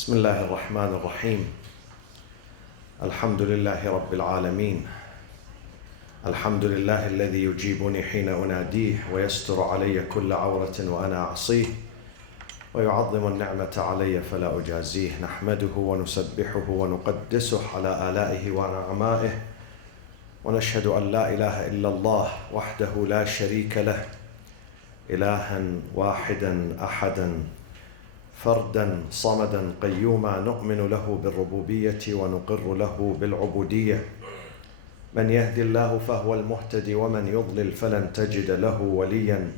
بسم الله الرحمن الرحيم. الحمد لله رب العالمين. الحمد لله الذي يجيبني حين أناديه ويستر علي كل عورة وأنا أعصيه ويعظم النعمة علي فلا أجازيه. نحمده ونسبحه ونقدسه على آلائه ونعمائه، ونشهد أن لا إله إلا الله وحده لا شريك له، إلها واحدا أحدا فردا صمدا قيوما، نؤمن له بالربوبية ونقر له بالعبودية. من يهدي الله فهو المهتدي ومن يضلل فلن تجد له وليا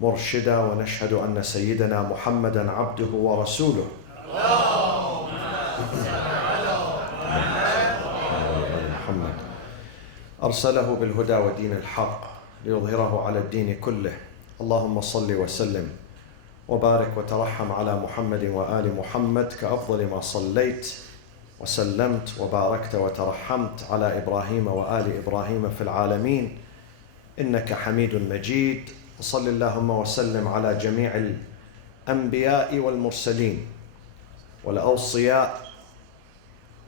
مرشدا. ونشهد أن سيدنا محمدا عبده ورسوله محمد أرسله بالهدى ودين الحق ليظهره على الدين كله. اللهم صل وسلم وبارك وترحم على محمد وآل محمد كأفضل ما صليت وسلمت وباركت وترحمت على إبراهيم وآل إبراهيم في العالمين إنك حميد مجيد. وصل اللهم وسلم على جميع الأنبياء والمرسلين والأوصياء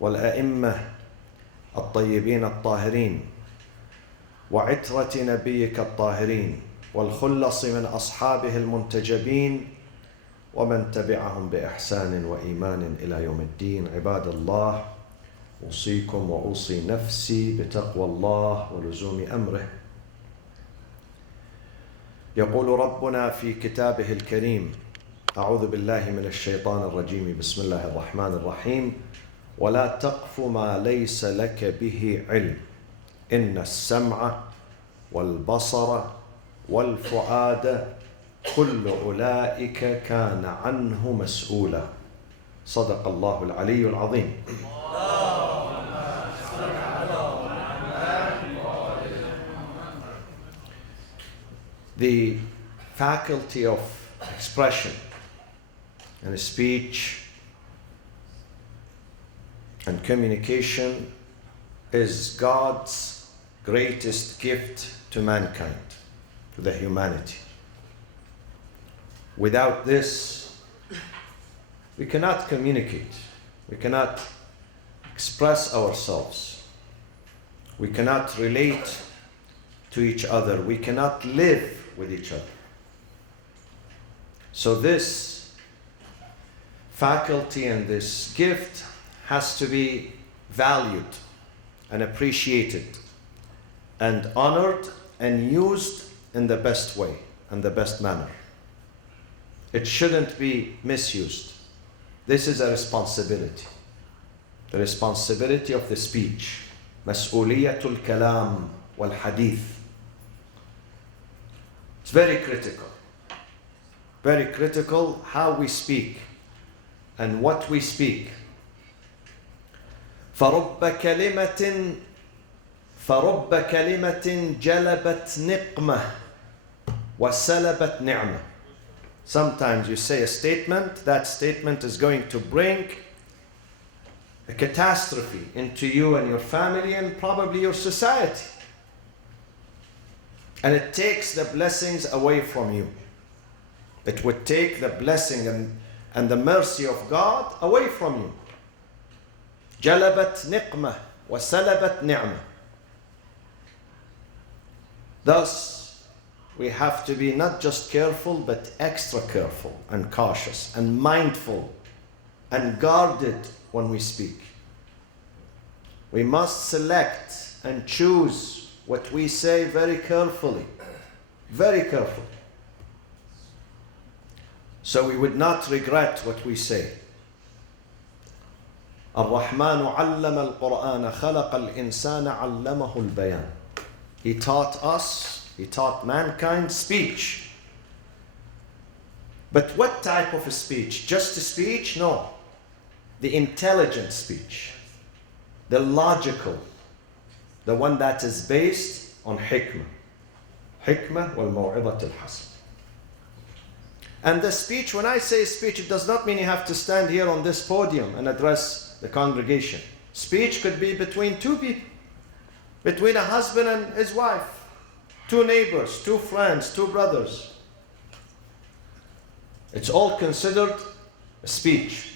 والأئمة الطيبين الطاهرين وعترة نبيك الطاهرين والخلص من أصحابه المنتجبين ومن تبعهم بإحسان وإيمان إلى يوم الدين. عباد الله، أوصيكم وأوصي نفسي بتقوى الله ولزوم أمره. يقول ربنا في كتابه الكريم: أعوذ بالله من الشيطان الرجيم، بسم الله الرحمن الرحيم: ولا تقف ما ليس لك به علم إن السمع والبصر والفؤاد كل أولئك كان عنه مسؤولا. صدق الله العلي العظيم. The faculty of expression and speech and communication is God's greatest gift to mankind, to the humanity. Without this, we cannot communicate, we cannot express ourselves, we cannot relate to each other, we cannot live with each other. So this faculty and this gift has to be valued and appreciated and honored and used in the best way and the best manner. It shouldn't be misused. This is a responsibility. The responsibility of the speech. Mas'uliyatul kalam wal hadith. It's very critical. Very critical how we speak and what we speak. فرب كلمة جلبت نقمة وسلبت نعمة. Sometimes you say a statement, that statement is going to bring a catastrophe into you and your family and probably your society. And it takes the blessings away from you. It would take the blessing and the mercy of God away from you. جلبت نقمة وسلبت نعمة. Thus, we have to be not just careful, but extra careful and cautious and mindful and guarded when we speak. We must select and choose what we say very carefully, very carefully, so we would not regret what we say. الرحمن علم القرآن خلق الإنسان علمه البيان. He taught us, He taught mankind speech. But what type of a speech? Just a speech? No. The intelligent speech. The logical. The one that is based on hikmah. Hikmah wal maw'idat al-hasan. And the speech, when I say speech, it does not mean you have to stand here on this podium and address the congregation. Speech could be between two people. Between a husband and his wife. Two neighbors, two friends, two brothers. It's all considered a speech.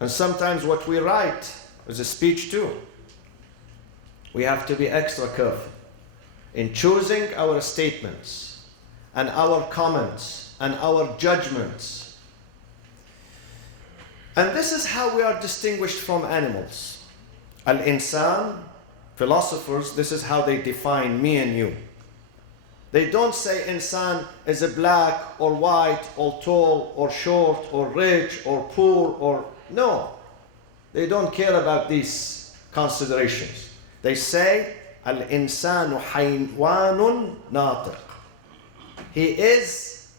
And sometimes what we write is a speech too. We have to be extra careful in choosing our statements and our comments and our judgments. And this is how we are distinguished from animals. Al-insan, philosophers, this is how they define me and you. They don't say insan is a black or white or tall or short or rich or poor or... No, they don't care about these considerations. They say al-insanu haywanun natiq. He is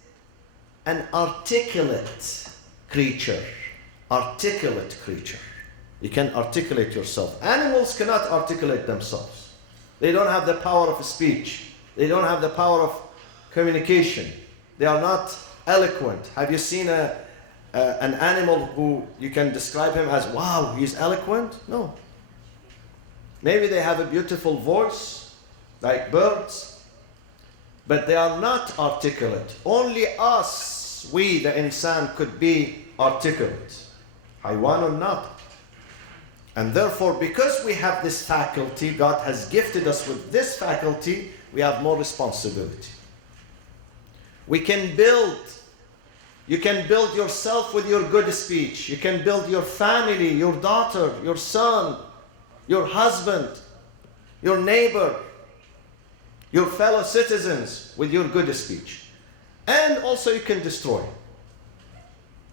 an articulate creature. Articulate creature. You can articulate yourself. Animals cannot articulate themselves. They don't have the power of speech. They don't have the power of communication. They are not eloquent. Have you seen an animal who you can describe him as, wow, he's eloquent? No. Maybe they have a beautiful voice, like birds, but they are not articulate. Only us, we, the insan, could be articulate. Haywanun not. And therefore, because we have this faculty, God has gifted us with this faculty, we have more responsibility. We can build. You can build yourself with your good speech. You can build your family, your daughter, your son, your husband, your neighbor, your fellow citizens with your good speech. And also you can destroy.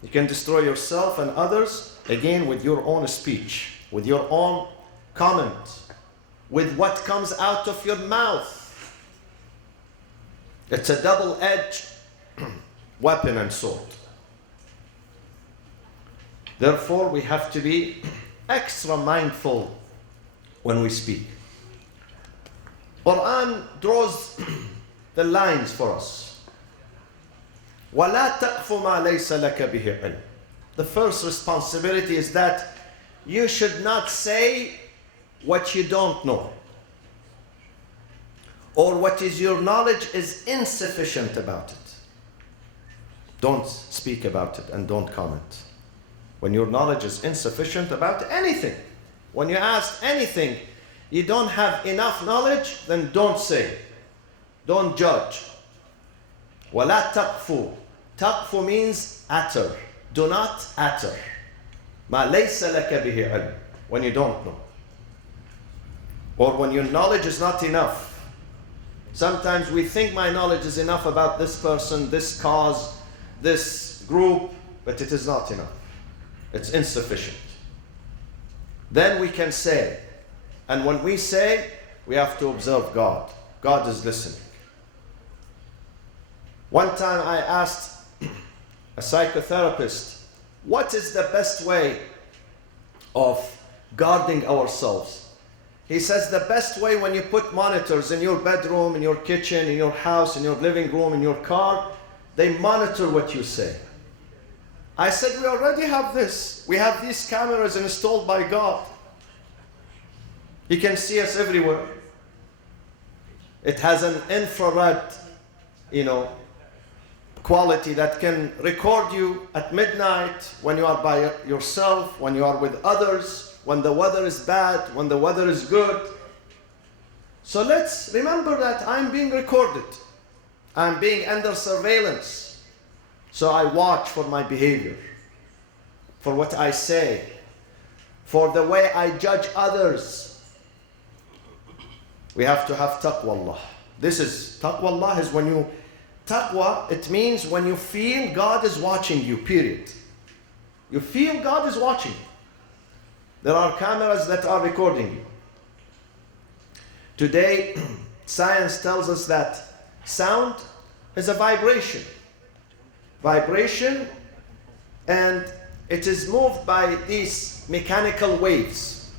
You can destroy yourself and others, again, with your own speech, with your own comment, with what comes out of your mouth. It's a double-edged weapon and sword. Therefore, we have to be extra mindful when we speak. Quran draws the lines for us. وَلَا تَقْفُ مَا لَيْسَ لَكَ بِهِ عِلْمٍ. The first responsibility is that you should not say what you don't know, or what is your knowledge is insufficient about it. Don't speak about it and don't comment. When your knowledge is insufficient about anything, when you ask anything, you don't have enough knowledge, then don't say. Don't judge. وَلَا تَقْفُ. تَقْفُ means utter. Do not utter. مَا لَيْسَ لَكَ بِهِ عِلْمٍ. When you don't know. Or when your knowledge is not enough. Sometimes we think my knowledge is enough about this person, this cause, this group, but it is not enough. It's insufficient. Then we can say, and when we say, we have to observe God. God is listening. One time I asked a psychotherapist, what is the best way of guarding ourselves? He says the best way, when you put monitors in your bedroom, in your kitchen, in your house, in your living room, in your car, they monitor what you say. I said, we already have this. We have these cameras installed by God. He can see us everywhere. It has an infrared, quality that can record you at midnight, when you are by yourself, when you are with others, when the weather is bad, when the weather is good. So let's remember that I'm being recorded. I'm being under surveillance. So I watch for my behavior, for what I say, for the way I judge others. We have to have taqwa. This is, taqwa is when you, taqwa, it means when you feel God is watching you, period. You feel God is watching you. There are cameras that are recording you. Today, science tells us that sound is a vibration. Vibration, and it is moved by these mechanical waves.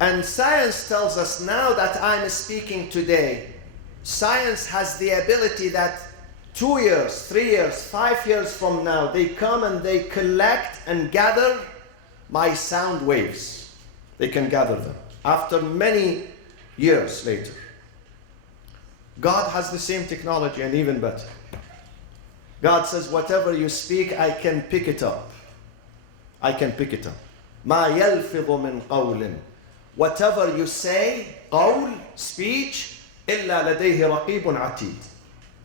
And science tells us now that I'm speaking today, science has the ability that 2 years, 3 years, 5 years from now, they come and they collect and gather my sound waves. They can gather them after many years later. God has the same technology and even better. God says, whatever you speak, I can pick it up. I can pick it up. ما يلفظ من قول. Whatever you say, قول, speech, إلا لديه رقيب عتيد.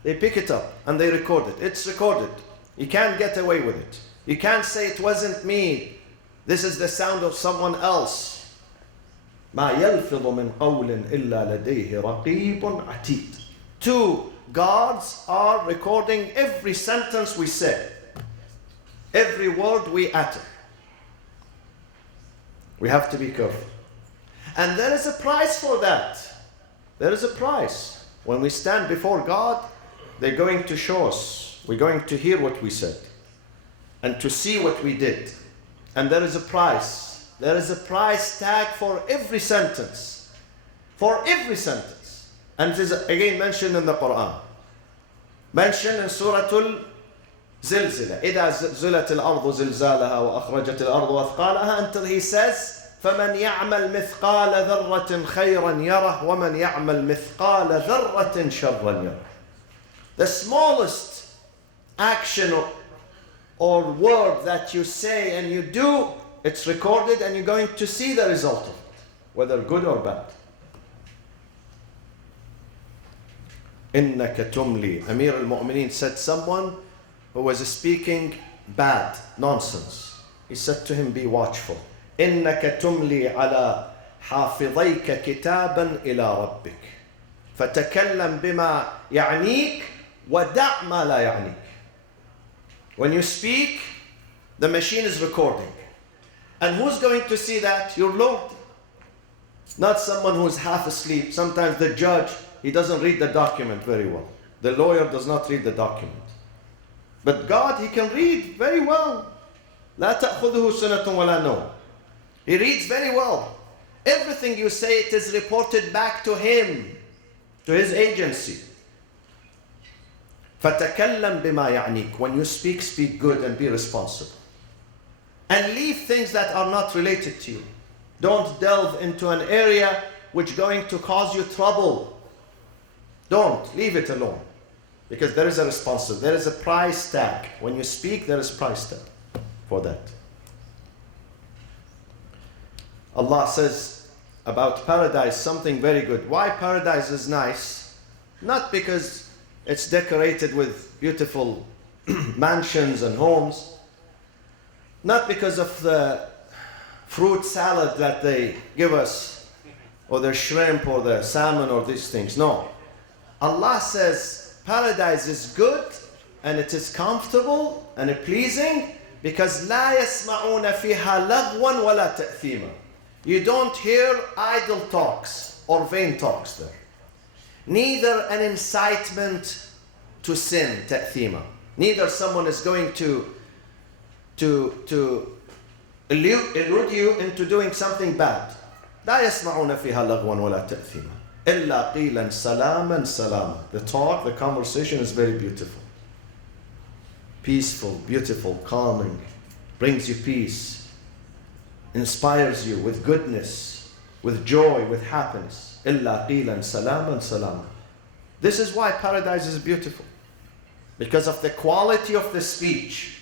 They pick it up and they record it. It's recorded. You can't get away with it. You can't say it wasn't me. This is the sound of someone else. ما يلفظ من قول إلا لديه رقيب عتيد. 2 guards are recording every sentence we say, every word we utter. We have to be careful. And there is a price for that. There is a price. When we stand before God, they're going to show us. We're going to hear what we said and to see what we did. And there is a price. There is a price tag for every sentence. For every sentence. And it is again mentioned in the Quran. Mentioned in Surah Al-Zilzila. إِذَا زُلَتِ الْأَرْضُ زِلْزَالَهَا وَأَخْرَجَتِ الْأَرْضُ وَأَثْقَالَهَا, until he says, فَمَنْ يَعْمَلْ مِثْقَالَ ذَرَّةٍ خَيْرًا يَرَهُ وَمَنْ يَعْمَلْ مِثْقَالَ ذَرَّةٍ شَرًّا يَرَهُ. The smallest action or word that you say and you do, it's recorded and you're going to see the result of it, whether good or bad. إِنَّكَ تُمْلِي. Amir al-Mu'mineen said someone who was speaking bad, nonsense. He said to him, be watchful. إِنَّكَ تُمْلِي عَلَى حَافِظَيْكَ كِتَابًا إِلَى رَبِّكَ فَتَكَلَّمْ بِمَا يَعْنِيكَ وَدَعْ مَا لَا يَعْنِيكَ. When you speak, the machine is recording. And who's going to see that? Your Lord. Not someone who's half asleep. Sometimes the judge, he doesn't read the document very well. The lawyer does not read the document. But God, he can read very well. لا تأخذه سنة ولا نوم. He reads very well. Everything you say, it is reported back to him, to his agency. فَتَكَلَّمْ بِمَا يَعْنِيكَ. When you speak, speak good and be responsible. And leave things that are not related to you. Don't delve into an area which is going to cause you trouble. Don't. Leave it alone. Because there is a responsibility. There is a price tag. When you speak, there is a price tag for that. Allah says about paradise something very good. Why paradise is nice? Not because it's decorated with beautiful mansions and homes. Not because of the fruit salad that they give us, or the shrimp or the salmon or these things. No. Allah says paradise is good and it is comfortable and pleasing because لا يسمعون فيها لغوا ولا تأثيما. You don't hear idle talks or vain talks there. Neither an incitement to sin, تأثيما. Neither someone is going to elude you into doing something bad. لا يسمعون فيها لغوا ولا تأثيما إلا قيلا سلاما سلاما. The talk, the conversation is very beautiful. Peaceful, beautiful, calming, brings you peace, inspires you with goodness, with joy, with happiness. إلا قيلا سلاما سلاما. This is why paradise is beautiful. Because of the quality of the speech.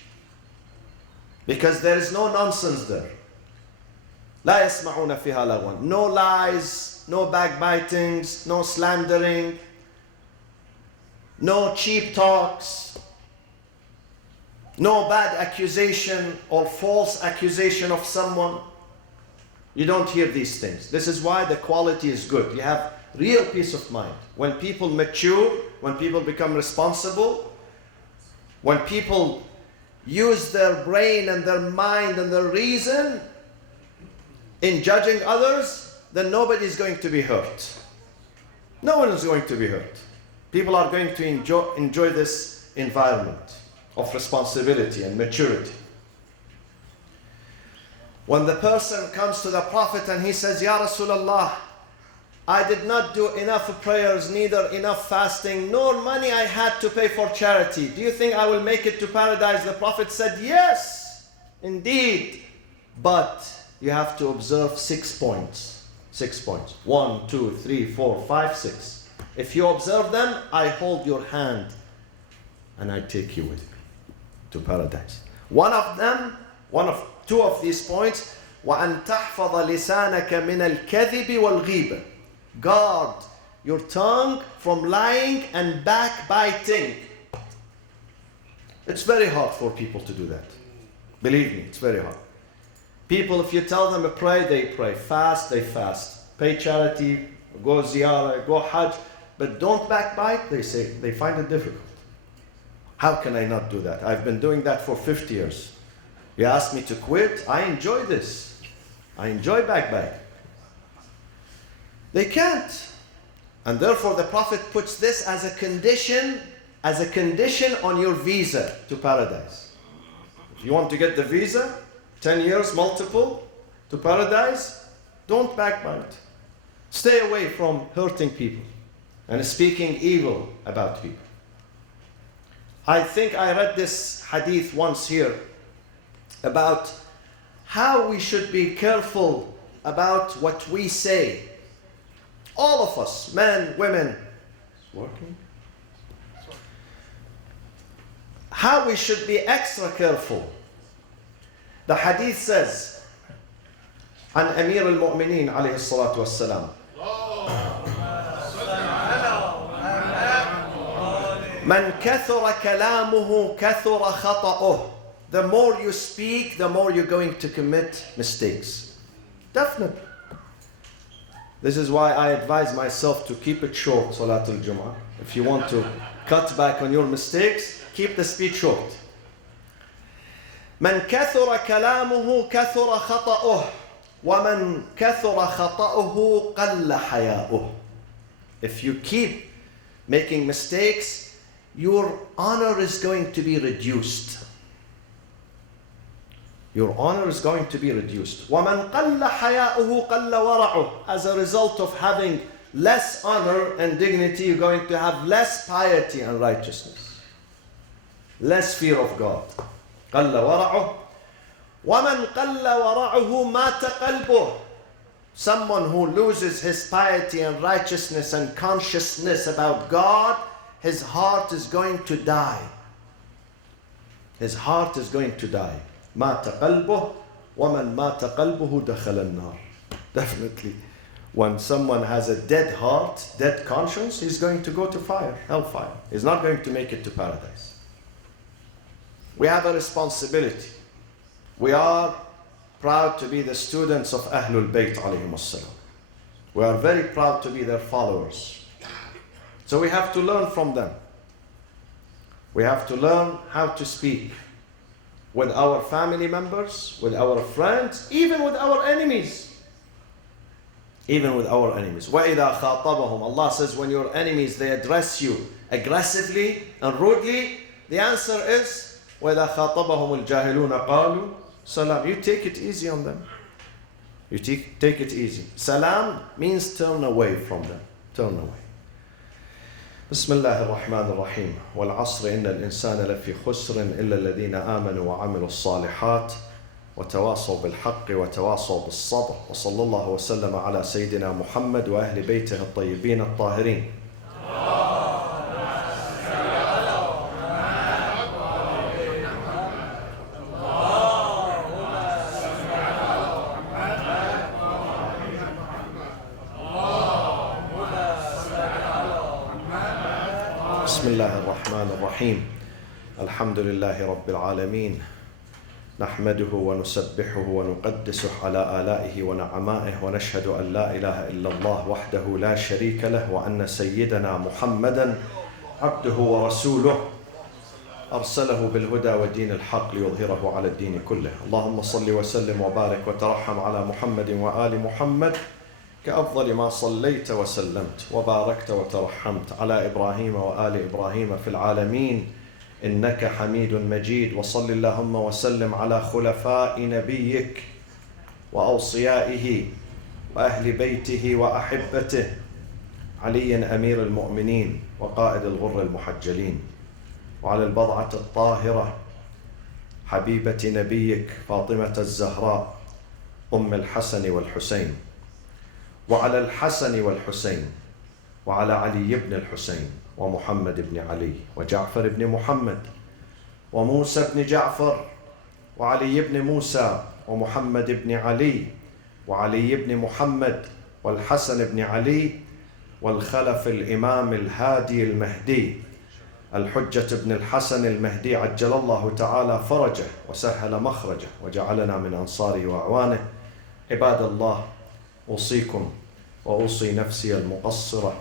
Because there is no nonsense there. لا يسمعون فيها لغوا. No lies, no backbitings, no slandering, no cheap talks, no bad accusation or false accusation of someone. You don't hear these things. This is why the quality is good. You have real peace of mind. When people mature, when people become responsible, when people use their brain and their mind and their reason in judging others, then nobody is going to be hurt. No one is going to be hurt. People are going to enjoy this environment of responsibility and maturity. When the person comes to the Prophet and he says, Ya Rasulullah, I did not do enough prayers, neither enough fasting, nor money I had to pay for charity. Do you think I will make it to paradise? The Prophet said, yes, indeed. But you have to observe 6 points. 6 points. 1, 2, 3, 4, 5, 6. If you observe them, I hold your hand and I take you with me to paradise. One of two of these points. وَأَن تَحْفَظَ لِسَانَكَ مِنَ الْكَذِبِ وَالْغِيبَةِ. Guard your tongue from lying and backbiting. It's very hard for people to do that. Believe me, it's very hard. People, if you tell them to pray, they pray. Fast, they fast. Pay charity, go ziyarah, go hajj. But don't backbite, they say, they find it difficult. How can I not do that? I've been doing that for 50 years. You ask me to quit, I enjoy this. I enjoy backbiting. They can't. And therefore the Prophet puts this as a condition on your visa to paradise. If you want to get the visa, 10 years multiple to paradise, don't backbite. Stay away from hurting people and speaking evil about people. I think I read this hadith once here about how we should be careful about what we say. All of us, men, women, working. How we should be extra careful. The hadith says, عن أمير المؤمنين عليه الصلاة والسلام, من كثر كلامه كثر خطأه. The more you speak, the more you're going to commit mistakes. Definitely. This is why I advise myself to keep it short, Salatul Jum'ah. If you want to cut back on your mistakes, keep the speech short. من كثر كلامه كثر خطأه ومن كثر خطأه قل حياؤه. If you keep making mistakes, your honor is going to be reduced. Your honor is going to be reduced. وَمَنْ قَلَّ حَيَاؤُهُ قَلَّ وَرَعُهُ. As a result of having less honor and dignity, you're going to have less piety and righteousness. Less fear of God. قَلَّ وَرَعُهُ. وَمَنْ قَلَّ وَرَعُهُ مَاتَ قَلْبُهُ. Someone who loses his piety and righteousness and consciousness about God, his heart is going to die. His heart is going to die. مات قلبه ومن مات قلبه دخل النار. Definitely, when someone has a dead heart, dead conscience, he's going to go to fire, hellfire. He's not going to make it to paradise. We have a responsibility. We are proud to be the students of al-Bayt alayhim as-salam. We are very proud to be their followers. So we have to learn from them. We have to learn how to speak with our family members, with our friends, even with our enemies. Even with our enemies. وَإِذَا خَاطَبَهُمْ. Allah says when your enemies, they address you aggressively and rudely, the answer is وَإِذَا خَاطَبَهُمُ الْجَاهِلُونَ قَالُوا salam. You take it easy on them. You take it easy. Salam means turn away from them. Turn away. بسم الله الرحمن الرحيم والعصر إن الإنسان لفي خسر إلا الذين آمنوا وعملوا الصالحات وتواصوا بالحق وتواصوا بالصبر وصلى الله وسلم على سيدنا محمد وأهل بيته الطيبين الطاهرين. بسم الله الرحمن الرحيم الحمد لله رب العالمين نحمده ونسبحه ونقدسه على آلائه ونعمائه ونشهد أن لا إله إلا الله وحده لا شريك له وأن سيدنا محمدا عبده ورسوله أرسله بالهدى ودين الحق ليظهره على الدين كله. اللهم صل وسلم وبارك وترحم على محمد وآل محمد كأفضل ما صليت وسلمت وباركت وترحمت على إبراهيم وآل إبراهيم في العالمين إنك حميد مجيد. وصل اللهم وسلم على خلفاء نبيك وأوصيائه وأهل بيته وأحبته علي أمير المؤمنين وقائد الغر المحجلين وعلى البضعة الطاهرة حبيبة نبيك فاطمة الزهراء أم الحسن والحسين وعلى الحسن والحسين وعلى علي بن الحسين ومحمد بن علي وجعفر بن محمد وموسى بن جعفر وعلي بن موسى ومحمد بن علي وعلي بن محمد والحسن بن علي والخلف الإمام الهادي المهدي الحجة بن الحسن المهدي عجل الله تعالى فرجه وسهل مخرجه وجعلنا من أنصاره وأعوانه. عباد الله، أوصيكم وأوصي نفسي المقصرة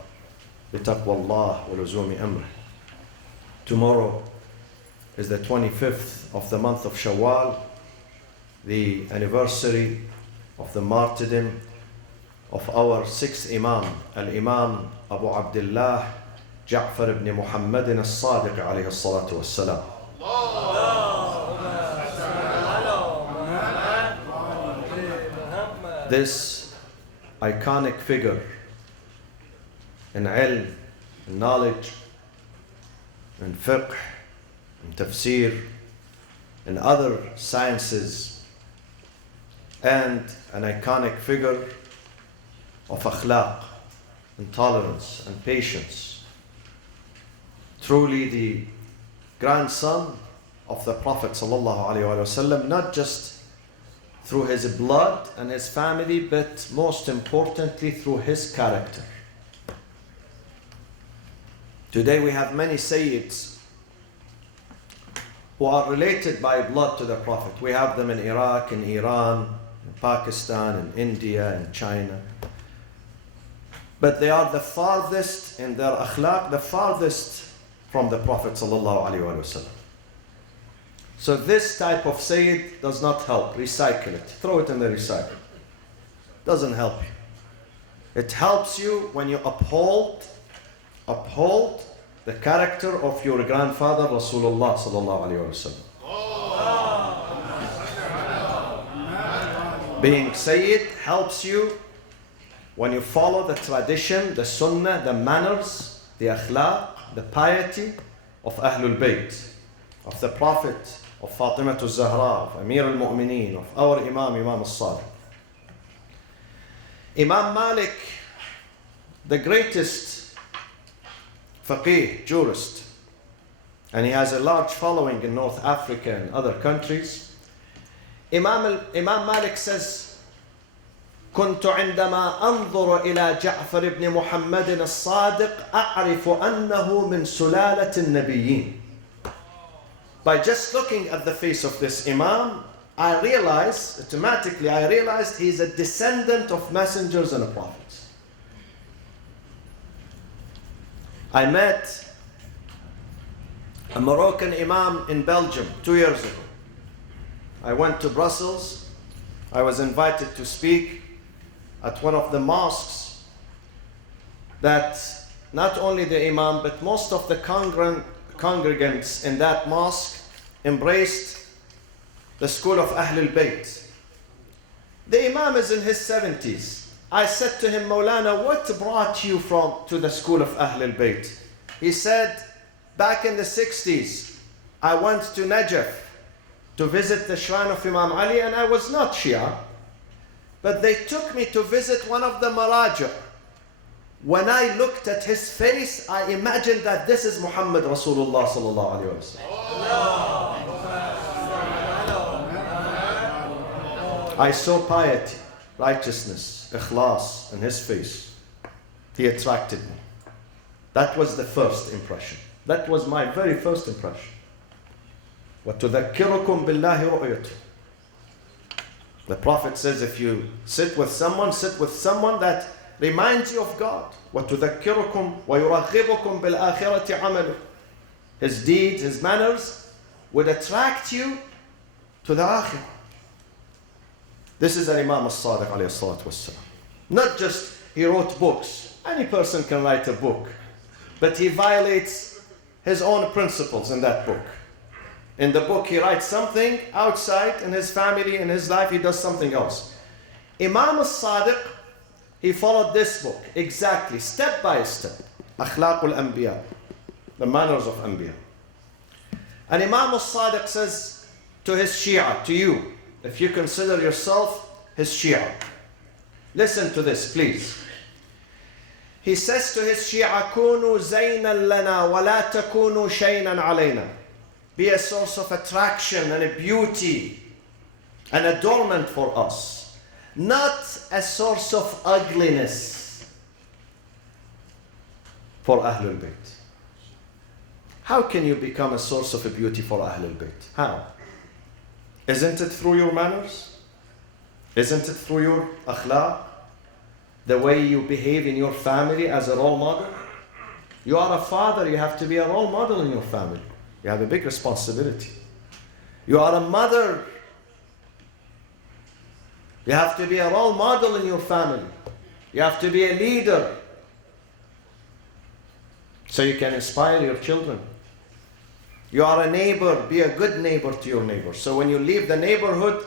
بتقوى الله ولزوم أمره. Tomorrow is the 25th of the month of Shawwal, the anniversary of the martyrdom of our sixth Imam, Al-Imam Abu Abdullah Ja'far ibn Muhammad As-Sadiq alayhi salatu wassalam. This iconic figure in ilm, in knowledge, in fiqh, in tafsir, in other sciences, and an iconic figure of akhlaq, and tolerance, and patience. Truly the grandson of the Prophet ﷺ, not just through his blood and his family, but most importantly through his character. Today we have many Sayyids who are related by blood to the Prophet. We have them in Iraq, in Iran, in Pakistan, in India, in China. But they are the farthest in their akhlaq, the farthest from the Prophet ﷺ. So this type of Sayyid does not help. Recycle it. Throw it in the recycle. Doesn't help you. It helps you when you uphold the character of your grandfather Rasulullah ﷺ. Being Sayyid helps you when you follow the tradition, the sunnah, the manners, the akhlaq, the piety of Ahlul Bayt, of the Prophet, of Fatima al-Zahra, of Amir al-Mu'mineen, of our Imam, Imam As-Sadiq. Imam Malik, the greatest faqih, jurist, and he has a large following in North Africa and other countries. Imam Malik says, كنت عندما أنظر إلى جعفر بن محمد الصادق أعرف أنه من سلالة النبيين. By just looking at the face of this Imam, automatically I realized he's a descendant of messengers and prophets. I met a Moroccan Imam in Belgium 2 years ago. I went to Brussels. I was invited to speak at one of the mosques that not only the Imam but most of the congregants in that mosque embraced the school of Ahlul Bayt. The Imam is in his 70s. I said to him, Maulana, what brought you to the school of Ahlul Bayt? He said, back in the 60s, I went to Najaf to visit the shrine of Imam Ali, and I was not Shia, but they took me to visit one of the Maraja. When I looked at his face, I imagined that this is Muhammad Rasulullah sallallahu alaihi wasallam. I saw piety, righteousness, ikhlas in his face. He attracted me. That was the first impression. That was my very first impression. وَتُذَكِّرُكُمْ بِاللَّهِ رُؤْيَتُهُ. The Prophet says, if you sit with someone that reminds you of God. وَتُذَكِّرُكُمْ وَيُرَغِّبُكُمْ بِالْآخِرَةِ عَمَلُهُ. His deeds, his manners would attract you to the akhirah. This is an Imam As-Sadiq alayhi salatu wassalam. Not just he wrote books. Any person can write a book. But he violates his own principles in that book. In the book, he writes something outside, in his family, in his life, he does something else. Imam As-Sadiq, he followed this book exactly, step by step. Akhlaq al-Anbiya, the manners of Anbiya. And Imam As-Sadiq says to his Shia, to you, if you consider yourself his Shia, listen to this, please. He says to his Shia, كونوا زينا لنا ولا تكونوا شينا علينا. Be a source of attraction and a beauty an adornment for us, not a source of ugliness for Ahlul Bayt. How can you become a source of beauty for Ahlul Bayt? How? Isn't it through your manners? Isn't it through your akhlaq? The way you behave in your family as a role model? You are a father, you have to be a role model in your family. You have a big responsibility. You are a mother. You have to be a role model in your family. You have to be a leader so you can inspire your children. You are a neighbor, be a good neighbor to your neighbor. So when you leave the neighborhood,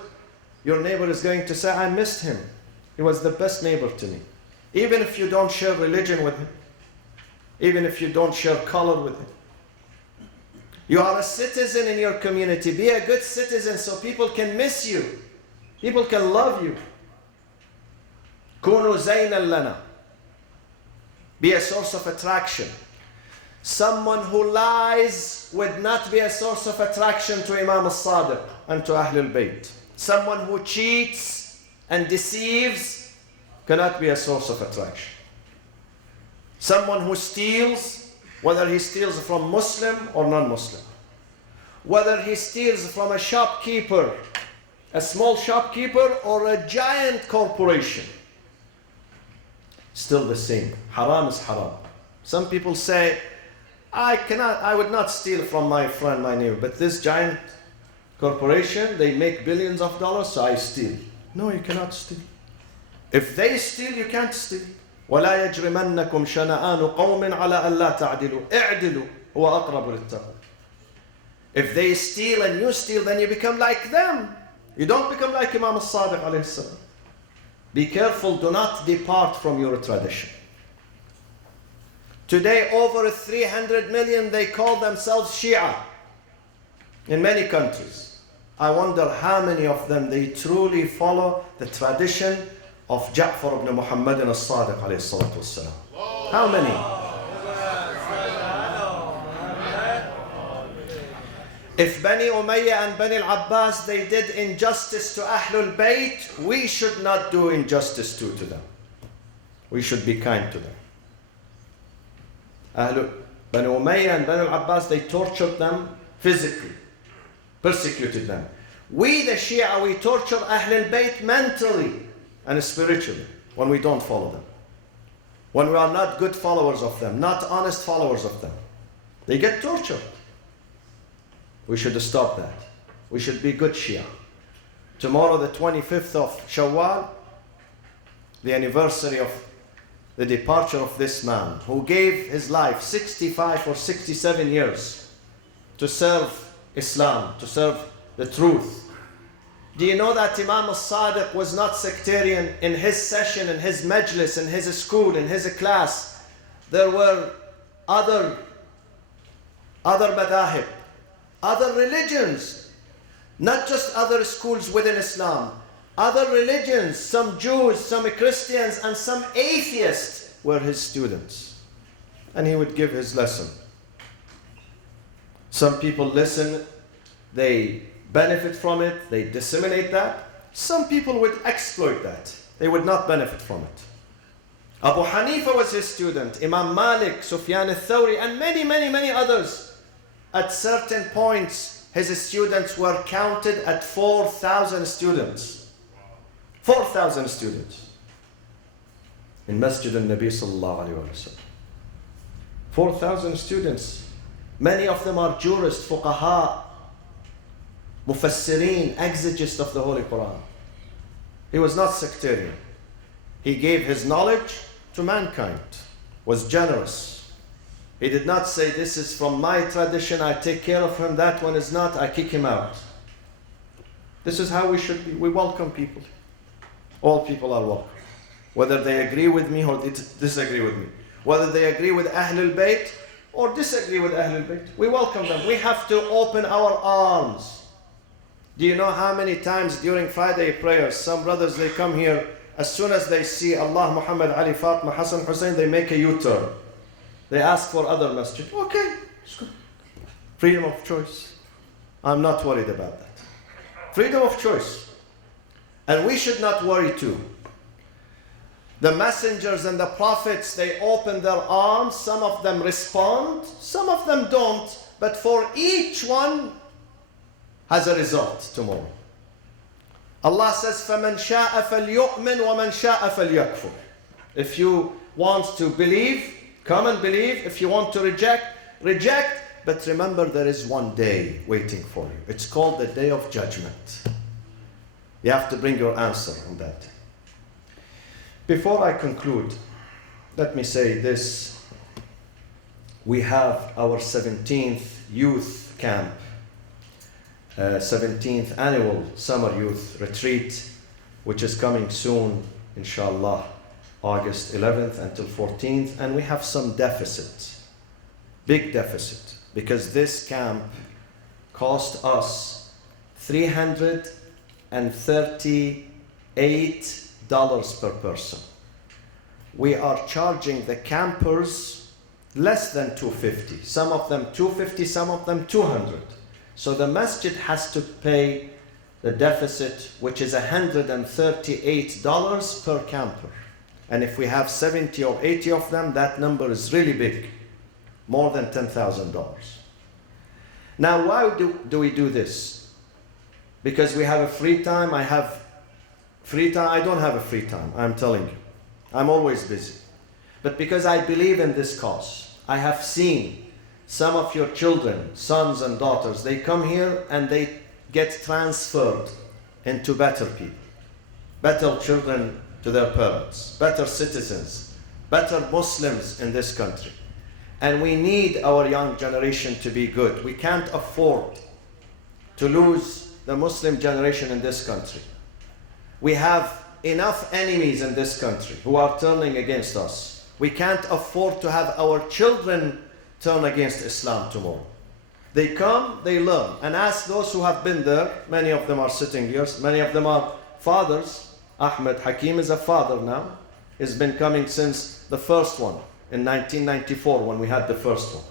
your neighbor is going to say, I missed him. He was the best neighbor to me. Even if you don't share religion with him, even if you don't share color with him. You are a citizen in your community. Be a good citizen so people can miss you. People can love you. كونوا زينا لنا. Be a source of attraction. Someone who lies would not be a source of attraction to Imam As-Sadiq and to Ahlul Bayt. Someone who cheats and deceives cannot be a source of attraction. Someone who steals, whether he steals from Muslim or non-Muslim, whether he steals from a shopkeeper, a small shopkeeper or a giant corporation, still the same. Haram is haram. Some people say, I would not steal from my friend, my neighbor, but this giant corporation, they make billions of dollars, so I steal. No, you cannot steal. If they steal, you can't steal. ولا يجرمنكم شنآن قوم على ألا تعدلوا اعدلوا هو أقرب للتقوى. If they steal and you steal, then you become like them. You don't become like Imam As-Sadiq alayhi salam. Be careful, do not depart from your tradition. Today, over 300 million, they call themselves Shia in many countries. I wonder how many of them they truly follow the tradition of Ja'far ibn Muhammad As-Sadiq alayhi salatu wassalam. How many? If Bani Umayyah and Bani al-Abbas, they did injustice to Ahlul Bayt, we should not do injustice to them. We should be kind to them. Bani Umayyah and Bani al-Abbas, they tortured them physically, persecuted them. We, the Shia, we torture Ahlul Bayt mentally and spiritually when we don't follow them. When we are not good followers of them, not honest followers of them. They get tortured. We should stop that. We should be good Shia. Tomorrow, the 25th of Shawwal, the anniversary of the departure of this man who gave his life 65 or 67 years to serve Islam, to serve the truth. Do you know that Imam As-Sadiq was not sectarian? In his session, in his majlis, in his school, in his class, there were other madahib, other religions, not just other schools within Islam, other religions, some Jews, some Christians, and some atheists were his students. And he would give his lesson. Some people listen, they benefit from it, they disseminate that. Some people would exploit that. They would not benefit from it. Abu Hanifa was his student, Imam Malik, Sufyan al-Thawri, and many, many, many others. At certain points, his students were counted at 4,000 students. 4,000 students in Masjid al-Nabi sallallahu alayhi wa sallam. 4,000 students. Many of them are jurists, fuqaha, mufassirin, exegists of the Holy Quran. He was not sectarian. He gave his knowledge to mankind, was generous. He did not say, this is from my tradition, I take care of him, that one is not, I kick him out. This is how we should be. We welcome people. All people are welcome. Whether they agree with me or disagree with me. Whether they agree with Ahlul Bayt or disagree with Ahlul Bayt. We welcome them. We have to open our arms. Do you know how many times during Friday prayers, some brothers, they come here, as soon as they see Allah, Muhammad, Ali, Fatima, Hassan, Hussein, they make a U-turn. They ask for other masjid. Okay, it's good. Freedom of choice. I'm not worried about that. Freedom of choice. And we should not worry too. The messengers and the prophets, they open their arms. Some of them respond, some of them don't. But for each one has a result tomorrow. Allah says, فَمَنْ شَاءَ فَلْيُؤْمِنْ وَمَنْ شَاءَ فَلْيَكْفُرْ. If you want to believe, come and believe. If you want to reject, reject. But remember, there is one day waiting for you. It's called the Day of Judgment. You have to bring your answer on that. Before I conclude, let me say this. We have our 17th youth camp, 17th annual summer youth retreat, which is coming soon, inshallah, August 11th until 14th. And we have some deficit, big deficit, because this camp cost us $338 per person. We are charging the campers less than $250. Some of them $250, some of them $200. So the masjid has to pay the deficit, which is $138 per camper. And if we have 70 or 80 of them, that number is really big, more than $10,000. Now, why do we do this? Because we have a free time. I have free time. I don't have a free time, I'm telling you. I'm always busy. But because I believe in this cause, I have seen some of your children, sons and daughters, they come here and they get transferred into better people, better children to their parents, better citizens, better Muslims in this country. And we need our young generation to be good. We can't afford to lose the Muslim generation in this country. We have enough enemies in this country who are turning against us. We can't afford to have our children turn against Islam tomorrow. They come, they learn. And ask those who have been there. Many of them are sitting here. Many of them are fathers. Ahmed Hakim is a father now. He's been coming since the first one in 1994 when we had the first one.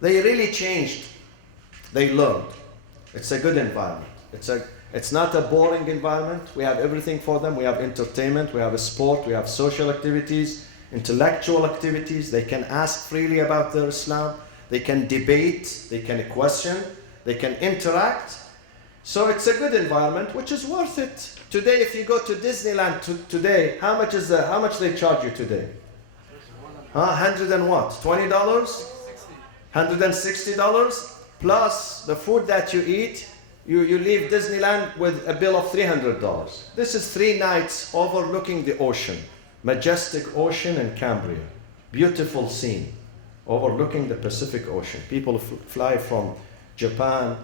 They really changed. They learned. It's a good environment. It's not a boring environment. We have everything for them. We have entertainment, we have a sport, we have social activities, intellectual activities. They can ask freely about their Islam. They can debate, they can question, they can interact. So it's a good environment, which is worth it. Today, if you go to Disneyland today, how much they charge you today? $100 and what? $20? $160 plus the food that you eat. You leave Disneyland with a bill of $300. This is 3 nights overlooking the ocean, majestic ocean in Cambria, beautiful scene, overlooking the Pacific Ocean. People fly from Japan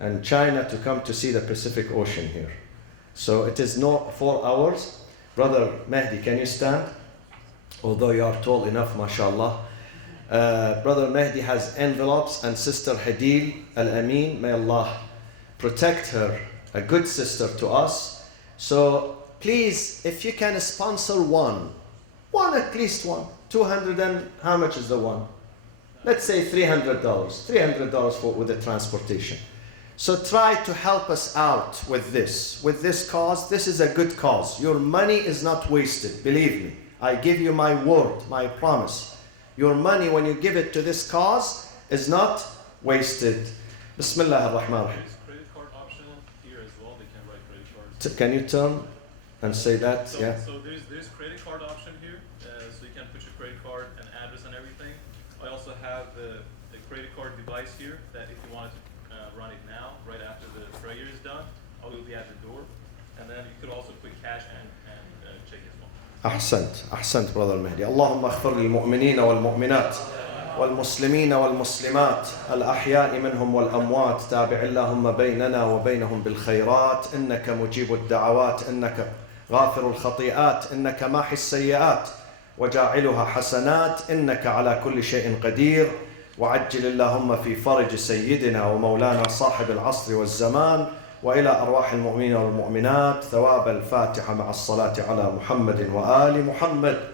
and China to come to see the Pacific Ocean here. So it is not 4 hours. Brother Mehdi, can you stand? Although you are tall enough, mashallah. Brother Mehdi has envelopes, and Sister Hadil Al-Amin, may Allah protect her, a good sister to us. So please, if you can sponsor one, at least one, 200 and how much is the one? Let's say $300 with the transportation. So try to help us out with this cause. This is a good cause. Your money is not wasted, believe me. I give you my word, my promise. Your money, when you give it to this cause, is not wasted. Bismillah ar-Rahman ar-Rahim. Can you turn and say that? So, yeah. So there's credit card option here, so you can put your credit card and address and everything. I also have the credit card device here that if you wanted to run it now, right after the prayer is done, I will be at the door. And then you could also put cash and check as well. أحسنت brother Mehdi. اللهم اغفر للمؤمنين والمؤمنات والمسلمين والمسلمات الأحياء منهم والأموات تابع اللهم بيننا وبينهم بالخيرات إنك مجيب الدعوات إنك غافر الخطيئات إنك ماحي السيئات وجاعلها حسنات إنك على كل شيء قدير وعجل اللهم في فرج سيدنا ومولانا صاحب العصر والزمان وإلى أرواح المؤمنين والمؤمنات ثواب الفاتحة مع الصلاة على محمد وآل محمد